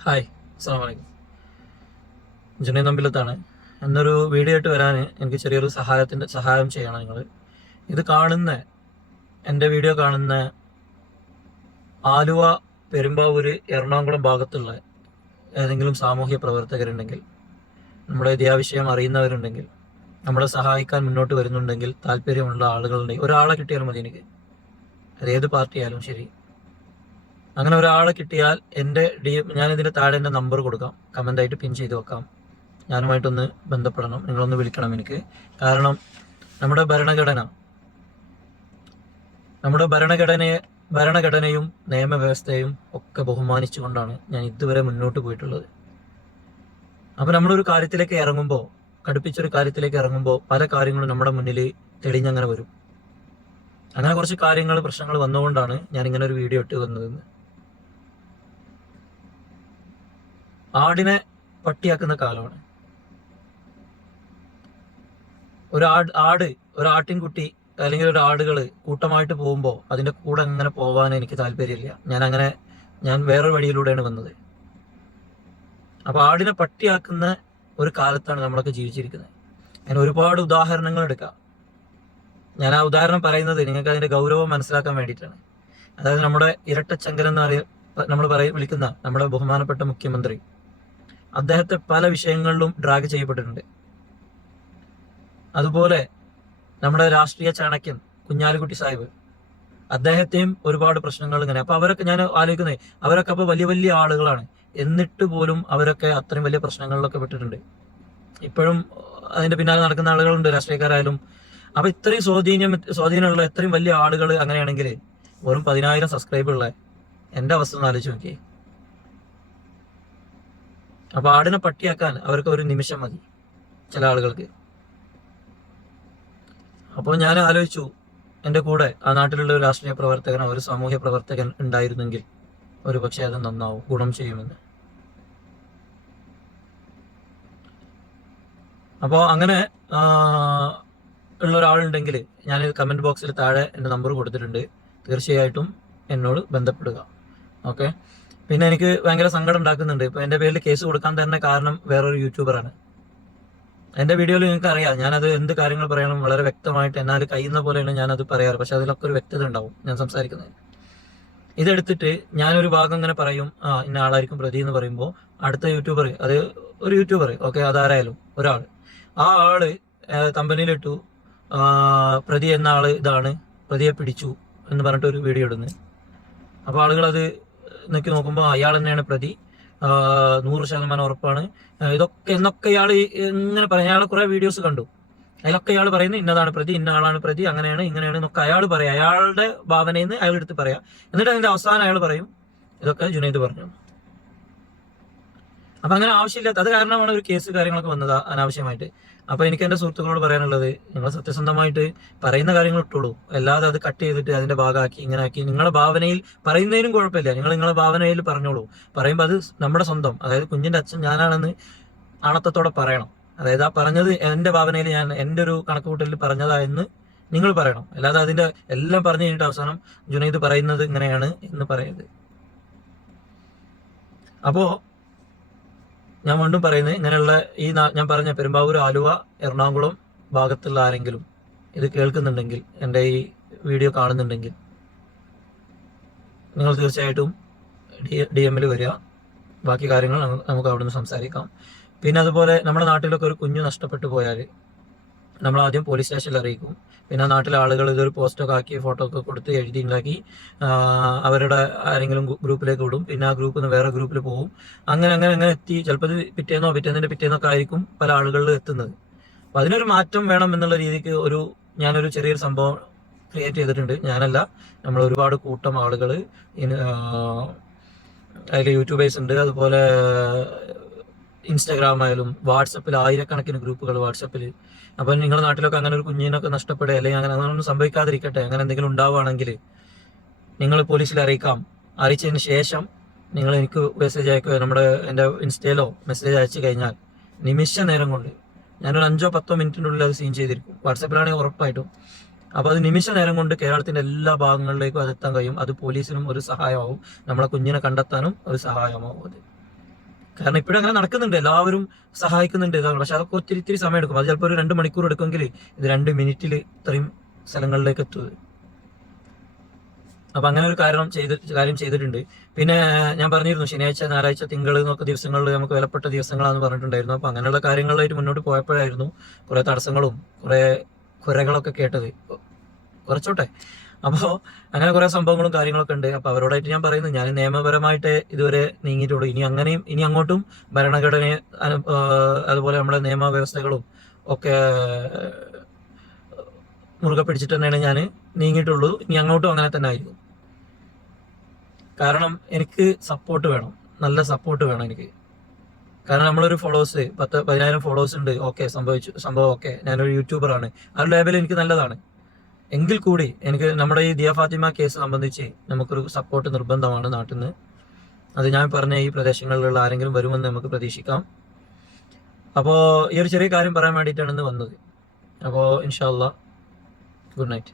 Hi അസ്സാം വലൈക്കും ജുനൈ നമ്പിലത്താണ് എന്നൊരു വീഡിയോ ആയിട്ട് വരാൻ എനിക്ക് ചെറിയൊരു സഹായത്തിന്റെ സഹായം ചെയ്യണം നിങ്ങൾ ഇത് കാണുന്ന എന്റെ വീഡിയോ കാണുന്ന ആലുവ പെരുമ്പാവൂര് എറണാകുളം ഭാഗത്തുള്ള ഏതെങ്കിലും സാമൂഹ്യ പ്രവർത്തകരുണ്ടെങ്കിൽ നമ്മുടെ വിദ്യാവിഷയം അറിയുന്നവരുണ്ടെങ്കിൽ നമ്മളെ സഹായിക്കാൻ മുന്നോട്ട് വരുന്നുണ്ടെങ്കിൽ താല്പര്യമുള്ള ആളുകളുണ്ടെങ്കിൽ ഒരാളെ കിട്ടിയാലും മതി എനിക്ക്. അത് ഏത് പാർട്ടിയായാലും ശരി. അങ്ങനെ ഒരാളെ കിട്ടിയാൽ എന്റെ ഡി ഞാൻ ഇതിന്റെ താഴെ എന്റെ നമ്പർ കൊടുക്കാം. കമന്റ് ആയിട്ട് പിൻ ചെയ്ത് വെക്കാം. ഞാനുമായിട്ടൊന്ന് ബന്ധപ്പെടണം. നിങ്ങളൊന്ന് വിളിക്കണം എനിക്ക്. കാരണം നമ്മുടെ ഭരണഘടന നമ്മുടെ ഭരണഘടനയെ ഭരണഘടനയും നിയമവ്യവസ്ഥയും ഒക്കെ ബഹുമാനിച്ചുകൊണ്ടാണ് ഞാൻ ഇതുവരെ മുന്നോട്ട് പോയിട്ടുള്ളത്. അപ്പം നമ്മളൊരു കാര്യത്തിലേക്ക് ഇറങ്ങുമ്പോൾ കടുപ്പിച്ചൊരു കാര്യത്തിലേക്ക് ഇറങ്ങുമ്പോൾ പല കാര്യങ്ങളും നമ്മുടെ മുന്നിൽ തെളിഞ്ഞങ്ങനെ വരും. അങ്ങനെ കുറച്ച് കാര്യങ്ങൾ പ്രശ്നങ്ങൾ വന്നുകൊണ്ടാണ് ഞാൻ ഇങ്ങനെ ഒരു വീഡിയോ ഇട്ട് വന്നതെന്ന്. ആടിനെ പട്ടിയാക്കുന്ന കാലമാണ്. ഒരു ആട് ആട് ഒരു ആട്ടിൻകുട്ടി അല്ലെങ്കിൽ ഒരു ആടുകൾ കൂട്ടമായിട്ട് പോകുമ്പോൾ അതിന്റെ കൂടെ അങ്ങനെ പോകാൻ എനിക്ക് താല്പര്യമില്ല. ഞാൻ അങ്ങനെ ഞാൻ വേറൊരു വഴിയിലൂടെയാണ് വന്നത്. അപ്പൊ ആടിനെ പട്ടിയാക്കുന്ന ഒരു കാലത്താണ് നമ്മളൊക്കെ ജീവിച്ചിരിക്കുന്നത്. അതിന് ഒരുപാട് ഉദാഹരണങ്ങൾ എടുക്കാം. ഞാൻ ആ ഉദാഹരണം പറയുന്നത് നിങ്ങൾക്ക് അതിന്റെ ഗൗരവം മനസ്സിലാക്കാൻ വേണ്ടിയിട്ടാണ്. അതായത് നമ്മുടെ ഇരട്ടച്ചങ്കൻ എന്ന് നമ്മൾ പറയും വിളിക്കുന്ന നമ്മുടെ ബഹുമാനപ്പെട്ട മുഖ്യമന്ത്രി. അദ്ദേഹത്തെ പല വിഷയങ്ങളിലും ഡ്രാഗ് ചെയ്യപ്പെട്ടിട്ടുണ്ട്. അതുപോലെ നമ്മുടെ രാഷ്ട്രീയ ചാണക്യൻ കുഞ്ഞാലിക്കുട്ടി സാഹിബ് അദ്ദേഹത്തെയും ഒരുപാട് പ്രശ്നങ്ങൾ ഇങ്ങനെ. അപ്പൊ അവരൊക്കെ ഞാൻ ആലോചിക്കുന്നത് അവരൊക്കെ അപ്പൊ വലിയ വലിയ ആളുകളാണ്. എന്നിട്ട് പോലും അവരൊക്കെ അത്രയും വലിയ പ്രശ്നങ്ങളിലൊക്കെ പെട്ടിട്ടുണ്ട്. ഇപ്പോഴും അതിന്റെ പിന്നാലെ നടക്കുന്ന ആളുകളുണ്ട് രാഷ്ട്രീയക്കാരായാലും. അപ്പൊ ഇത്രയും സ്വാധീനം സ്വാധീനമുള്ള ഇത്രയും വലിയ ആളുകൾ അങ്ങനെയാണെങ്കിൽ വെറും പതിനായിരം സബ്സ്ക്രൈബ് ഉള്ള എന്റെ അവസ്ഥ ഒന്ന് ആലോചിച്ച് നോക്കിയേ. അപ്പൊ ആടിനെ പട്ടിയാക്കാൻ അവർക്ക് ഒരു നിമിഷം മതി ചില ആളുകൾക്ക്. അപ്പോൾ ഞാൻ ആലോചിച്ചു എന്റെ കൂടെ ആ നാട്ടിലുള്ള ഒരു രാഷ്ട്രീയ പ്രവർത്തകനോ ഒരു സാമൂഹ്യ പ്രവർത്തകൻ ഉണ്ടായിരുന്നെങ്കിൽ ഒരു പക്ഷേ അത് നന്നാവും ഗുണം ചെയ്യുമെന്ന്. അപ്പോൾ അങ്ങനെ ഉള്ള ഒരാളുണ്ടെങ്കിൽ ഞാൻ കമന്റ് ബോക്സിൽ താഴെ എന്റെ നമ്പർ കൊടുത്തിട്ടുണ്ട്. തീർച്ചയായിട്ടും എന്നോട് ബന്ധപ്പെടുക. ഓക്കെ? പിന്നെ എനിക്ക് ഭയങ്കര സങ്കടം ഉണ്ടാക്കുന്നുണ്ട്. ഇപ്പൊ എന്റെ പേരിൽ കേസ് കൊടുക്കാൻ തന്നെ കാരണം വേറൊരു യൂട്യൂബറാണ് എന്റെ വീഡിയോയിൽ നിങ്ങൾക്ക് അറിയാം. ഞാനത് എന്ത് കാര്യങ്ങൾ പറയണം വളരെ വ്യക്തമായിട്ട് എന്നാൽ കഴിയുന്ന പോലെയാണ് ഞാനത് പറയാറ്. പക്ഷെ അതിലൊക്കെ ഒരു വ്യക്തത ഉണ്ടാവും ഞാൻ സംസാരിക്കുന്നത്. ഇതെടുത്തിട്ട് ഞാനൊരു ഭാഗം ഇങ്ങനെ പറയും ആ ഇന്ന ആളായിരിക്കും പ്രതി എന്ന് പറയുമ്പോൾ അടുത്ത യൂട്യൂബർ അത് ഒരു യൂട്യൂബർ ഓക്കെ അതാരായാലും ഒരാൾ ആ ആൾ കമ്പനിയിലിട്ടു പ്രതി എന്ന ആൾ ഇതാണ് പ്രതിയെ പിടിച്ചു എന്ന് പറഞ്ഞിട്ട് ഒരു വീഡിയോ ഇടുന്നു. അപ്പൊ ആളുകൾ അത് നോക്കി നോക്കുമ്പോൾ അയാൾ തന്നെയാണ് പ്രതി നൂറ് ശതമാനം ഉറപ്പാണ്. ഇതൊക്കെ എന്നൊക്കെ ഇയാൾ ഇങ്ങനെ പറയാം. അയാൾ കുറെ വീഡിയോസ് കണ്ടു. അതിലൊക്കെ ഇയാൾ പറയുന്നത് ഇന്നതാണ് പ്രതി ഇന്ന ആളാണ് പ്രതി അങ്ങനെയാണ് ഇങ്ങനെയാണ് എന്നൊക്കെ അയാൾ പറയാം. അയാളുടെ ഭാവനയിൽ നിന്ന് അയാൾ എടുത്ത് പറയാം. എന്നിട്ട് അതിന്റെ അവസാനം അയാൾ പറയും ഇതൊക്കെ ജുനൈദ് പറഞ്ഞു. അപ്പൊ അങ്ങനെ ആവശ്യമില്ലാത്ത അത് കാരണമാണ് ഒരു കേസ് കാര്യങ്ങളൊക്കെ വന്നത് അനാവശ്യമായിട്ട്. അപ്പൊ എനിക്ക് എന്റെ സുഹൃത്തുക്കളോട് പറയാനുള്ളത് നിങ്ങൾ സത്യസന്ധമായിട്ട് പറയുന്ന കാര്യങ്ങൾ ഇട്ടോളൂ. അല്ലാതെ അത് കട്ട് ചെയ്തിട്ട് അതിന്റെ ഭാഗമാക്കി ഇങ്ങനെ ആക്കി. നിങ്ങളുടെ ഭാവനയിൽ പറയുന്നതിനും കുഴപ്പമില്ല. നിങ്ങൾ നിങ്ങളുടെ ഭാവനയിൽ പറഞ്ഞോളൂ. പറയുമ്പോൾ അത് നമ്മുടെ സ്വന്തം. അതായത് കുഞ്ഞിന്റെ അച്ഛൻ ഞാനാണെന്ന് ആണത്തത്തോടെ പറയണം. അതായത് ആ പറഞ്ഞത് എന്റെ ഭാവനയിൽ ഞാൻ എന്റെ ഒരു കണക്കുകൂട്ടലിൽ പറഞ്ഞതാ എന്ന് നിങ്ങൾ പറയണം. അല്ലാതെ അതിന്റെ എല്ലാം പറഞ്ഞു കഴിഞ്ഞിട്ട് അവസാനം ജുനൈദ് പറയുന്നത് ഇങ്ങനെയാണ് എന്ന് പറയുന്നത് അപ്പോ ഞാൻ വീണ്ടും പറയുന്നത് ഇങ്ങനെയുള്ള ഈ ഞാൻ പറഞ്ഞ പെരുമ്പാവൂർ ആലുവ എറണാകുളം ഭാഗത്തുള്ള ആരെങ്കിലും ഇത് കേൾക്കുന്നുണ്ടെങ്കിൽ എന്റെ ഈ വീഡിയോ കാണുന്നുണ്ടെങ്കിൽ നിങ്ങൾ തീർച്ചയായിട്ടും ഡി ഡി എമ്മിൽ വരിക. ബാക്കി കാര്യങ്ങൾ നമുക്ക് അവിടെ സംസാരിക്കാം. പിന്നെ അതുപോലെ നമ്മുടെ നാട്ടിലൊക്കെ ഒരു കുഞ്ഞു നഷ്ടപ്പെട്ടു പോയാൽ നമ്മൾ ആദ്യം പോലീസ് സ്റ്റേഷനിൽ അറിയിക്കും. പിന്നെ നാട്ടിലെ ആളുകൾ ഇതൊരു പോസ്റ്റൊക്കെ ആക്കി ഫോട്ടോ ഒക്കെ കൊടുത്ത് എഴുതി ഉണ്ടാക്കി അവരുടെ ആരെങ്കിലും ഗ്രൂപ്പിലേക്ക് വിടും. പിന്നെ ആ ഗ്രൂപ്പിൽ നിന്ന് വേറെ ഗ്രൂപ്പിൽ പോകും. അങ്ങനെ അങ്ങനെ അങ്ങനെ എത്തി. ചിലപ്പോൾ പിറ്റേന്നോ പിറ്റേന്നിന്റെ പിറ്റേന്നൊക്കെ ആയിരിക്കും പല ആളുകളിൽ എത്തുന്നത്. അപ്പൊ അതിനൊരു മാറ്റം വേണം എന്നുള്ള രീതിക്ക് ഒരു ഞാനൊരു ചെറിയൊരു സംഭവം ക്രിയേറ്റ് ചെയ്തിട്ടുണ്ട്. ഞാനല്ല നമ്മൾ ഒരുപാട് കൂട്ടം ആളുകൾ അതിൽ യൂട്യൂബേഴ്സ് ഉണ്ട്. അതുപോലെ ഇൻസ്റ്റാഗ്രാം ആയാലും വാട്സപ്പിൽ ആയിരക്കണക്കിന് ഗ്രൂപ്പുകൾ വാട്സപ്പിൽ. അപ്പം നിങ്ങളുടെ നാട്ടിലൊക്കെ അങ്ങനെ ഒരു കുഞ്ഞിനൊക്കെ നഷ്ടപ്പെടുക അല്ലെങ്കിൽ അങ്ങനെ അങ്ങനെയൊന്നും സംഭവിക്കാതിരിക്കട്ടെ അങ്ങനെ എന്തെങ്കിലും ഉണ്ടാവുകയാണെങ്കിൽ നിങ്ങൾ പോലീസിൽ അറിയിക്കാം. അറിയിച്ചതിന് ശേഷം നിങ്ങൾ എനിക്ക് മെസ്സേജ് അയക്കുക. നമ്മുടെ എന്റെ ഇൻസ്റ്റയിലോ മെസ്സേജ് അയച്ചു കഴിഞ്ഞാൽ നിമിഷ നേരം കൊണ്ട് ഞാനൊരു അഞ്ചോ പത്തോ മിനിറ്റിനുള്ളിൽ അത് സീൻ ചെയ്തിരിക്കും. വാട്സപ്പിലാണെങ്കിൽ ഉറപ്പായിട്ടും. അപ്പോൾ അത് നിമിഷ നേരം കൊണ്ട് കേരളത്തിന്റെ എല്ലാ ഭാഗങ്ങളിലേക്കും അതെത്താൻ കഴിയും. അത് പോലീസിനും ഒരു സഹായമാവും. നമ്മളെ കുഞ്ഞിനെ കണ്ടെത്താനും ഒരു സഹായമാവും അത്. കാരണം ഇപ്പോഴും അങ്ങനെ നടക്കുന്നുണ്ട്. എല്ലാവരും സഹായിക്കുന്നുണ്ട്. പക്ഷെ അതൊക്കെ ഒത്തിരി ഇത്തിരി സമയം എടുക്കും അത് ചിലപ്പോൾ ഒരു രണ്ട് മണിക്കൂർ എടുക്കുമെങ്കിൽ ഇത് രണ്ട് മിനിറ്റിൽ ഇത്രയും സ്ഥലങ്ങളിലേക്ക് എത്തുന്നത് അപ്പൊ അങ്ങനെ ഒരു കാരണം ചെയ്ത് കാര്യം ചെയ്തിട്ടുണ്ട്. പിന്നെ ഞാൻ പറഞ്ഞിരുന്നു ശനിയാഴ്ച ഞായറാഴ്ച തിങ്കൾ എന്നൊക്കെ ദിവസങ്ങളിൽ നമുക്ക് വിലപ്പെട്ട ദിവസങ്ങളാന്ന് പറഞ്ഞിട്ടുണ്ടായിരുന്നു. അപ്പൊ അങ്ങനെയുള്ള കാര്യങ്ങളായിട്ട് മുന്നോട്ട് പോയപ്പോഴായിരുന്നു കുറേ തടസ്സങ്ങളും കുറേ കുരകളൊക്കെ കേട്ടത്. കുറച്ചോട്ടെ. അപ്പോൾ അങ്ങനെ കുറേ സംഭവങ്ങളും കാര്യങ്ങളൊക്കെ ഉണ്ട്. അപ്പോൾ അവരോടായിട്ട് ഞാൻ പറയുന്നത് ഞാൻ നിയമപരമായിട്ട് ഇതുവരെ നീങ്ങിയിട്ടുള്ളൂ. ഇനി അങ്ങനെയും ഇനി അങ്ങോട്ടും ഭരണഘടനയെ അതുപോലെ നമ്മുടെ നിയമവ്യവസ്ഥകളും ഒക്കെ മുറുകെ പിടിച്ചിട്ട് തന്നെയാണ് ഞാൻ നീങ്ങിയിട്ടുള്ളൂ. ഇനി അങ്ങോട്ടും അങ്ങനെ തന്നെ ആയിരിക്കും. കാരണം എനിക്ക് സപ്പോർട്ട് വേണം. നല്ല സപ്പോർട്ട് വേണം എനിക്ക്. കാരണം നമ്മളൊരു ഫോളോവേഴ്സ് പത്ത് പതിനായിരം ഫോളോവേഴ്സ് ഉണ്ട്. ഓക്കെ സംഭവിച്ചു സംഭവം ഓക്കെ ഞാനൊരു യൂട്യൂബറാണ് ആ ലേബൽ എനിക്ക് നല്ലതാണ്. എങ്കിൽ കൂടി എനിക്ക് നമ്മുടെ ഈ ദിയ ഫാത്തിമ കേസ് സംബന്ധിച്ച് നമുക്കൊരു സപ്പോർട്ട് നിർബന്ധമാണ് നാട്ടിൽ നിന്ന് അത് ഞാൻ പറഞ്ഞ ഈ പ്രദേശങ്ങളിലുള്ള ആരെങ്കിലും വരുമെന്ന് നമുക്ക് പ്രതീക്ഷിക്കാം. അപ്പോൾ ഈ ഒരു ചെറിയ കാര്യം പറയാൻ വേണ്ടിയിട്ടാണ് ഇന്ന് വന്നത്. അപ്പോൾ ഇൻഷാല്ല ഗുഡ് നൈറ്റ്